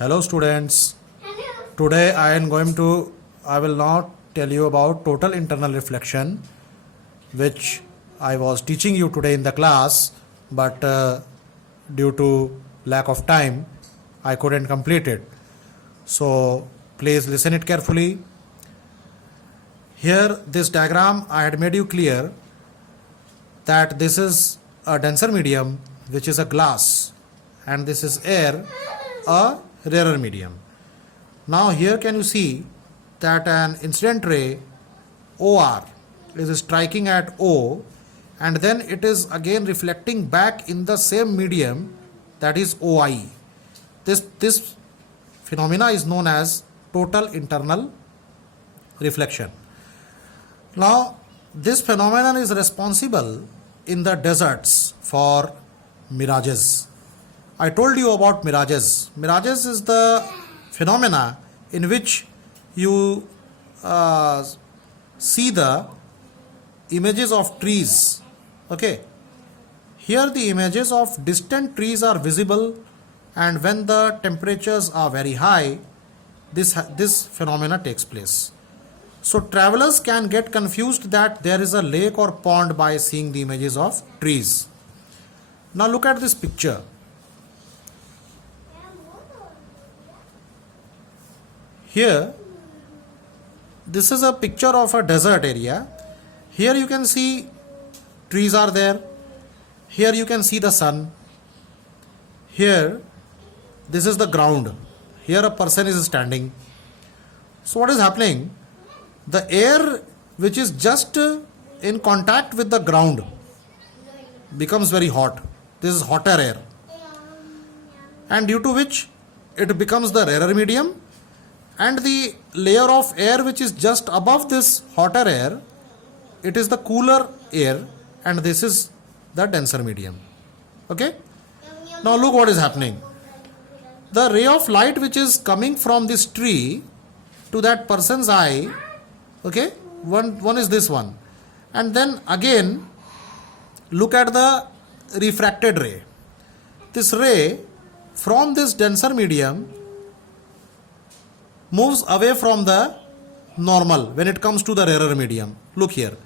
Hello students. Today I will not tell you about total internal reflection, which I was teaching you today in the class, but due to lack of time I couldn't complete it. So please listen it carefully. Here this diagram I had made you clear that this is a denser medium, which is a glass, and this is air, a rarer medium. Now here can you see that an incident ray OR is striking at O, and then it is again reflecting back in the same medium, that is OI. This phenomena is known as total internal reflection. Now this phenomenon is responsible in the deserts for mirages. I told you about mirages. Mirages is the phenomena in which you see the images of trees. Okay. Here the images of distant trees are visible, and when the temperatures are very high, this phenomena takes place. So travelers can get confused that there is a lake or pond by seeing the images of trees. Now look at this picture. Here, this is a picture of a desert area. Here you can see trees are there. Here you can see the sun. Here, this is the ground. Here a person is standing. So what is happening? The air which is just in contact with the ground becomes very hot. This is hotter air. And due to which it becomes the rarer medium, and the layer of air which is just above this hotter air, it is the cooler air, and this is the denser medium. Okay? Now look what is happening. The ray of light which is coming from this tree to that person's eye, okay, one is this one, and then again look at the refracted ray. This ray from this denser medium moves away from the normal when it comes to the rarer medium. Look here,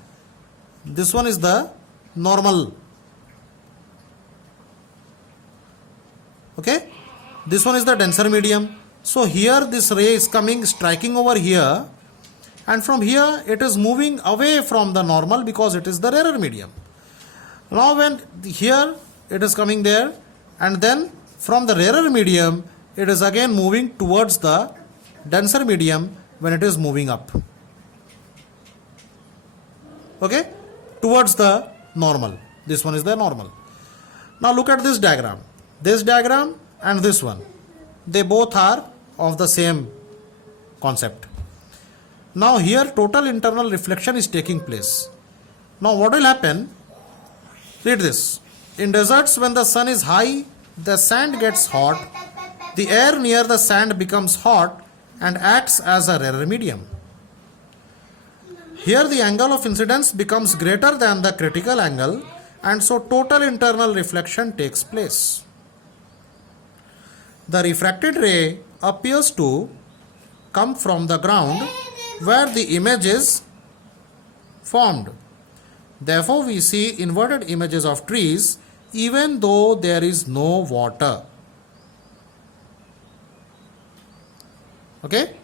this one is the normal. Okay, this one is the denser medium. So here this ray is coming, striking over here, and from here it is moving away from the normal because it is the rarer medium. Now when here it is coming there, and then from the rarer medium it is again moving towards the denser medium when it is moving up. Okay, towards the normal. This one is the normal. Now look at this diagram. This diagram and this one, they both are of the same concept. Now here total internal reflection is taking place. Now what will happen? Read this. In deserts, when the sun is high, the sand gets hot. The air near the sand becomes hot and acts as a rarer medium. Here the angle of incidence becomes greater than the critical angle, and so total internal reflection takes place. The refracted ray appears to come from the ground where the image is formed. Therefore, we see inverted images of trees even though there is no water. Okay?